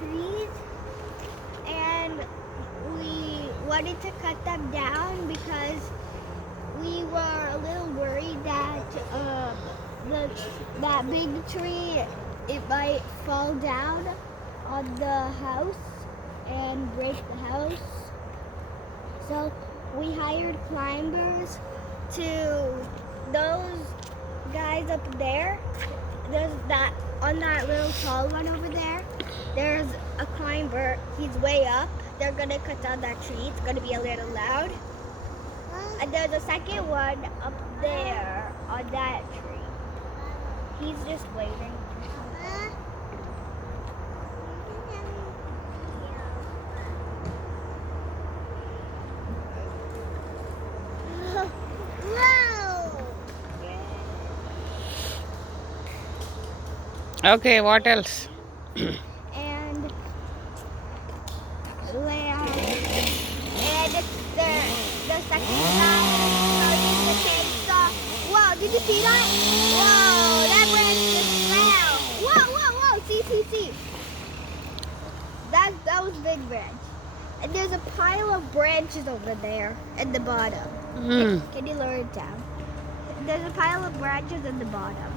trees, and we wanted to cut them down because we were a little worried that that big tree, it might fall down on the house and break the house. So we hired climbers to those guys up there. There's that on that little tall one over there. There's a climber. He's way up. They're gonna cut down that tree. It's gonna be a little loud. And there's a second one up there on that tree. He's just waiting. Okay, what else? And the second guy using the chainsaw. Whoa, did you see that? Whoa, that branch just fell. Whoa. See. That was big branch. And there's a pile of branches over there at the bottom. Can you lower it down? There's a pile of branches at the bottom.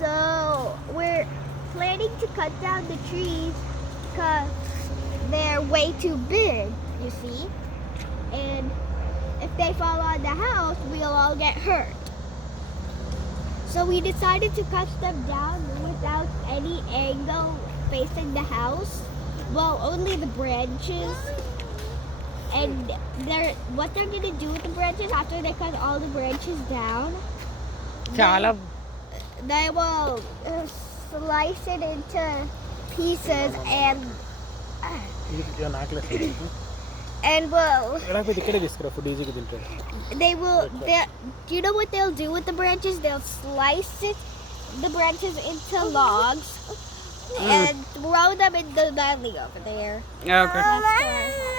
So we're planning to cut down the trees because they're way too big, you see. And if they fall on the house, we'll all get hurt. So we decided to cut them down without any angle facing the house. Well, only the branches. And what they're gonna do with the branches after they cut all the branches down, Chala they will slice it into pieces and will do you know what they'll do with the branches? They'll slice the branches into logs and throw them in the valley over there. okay. That's correct.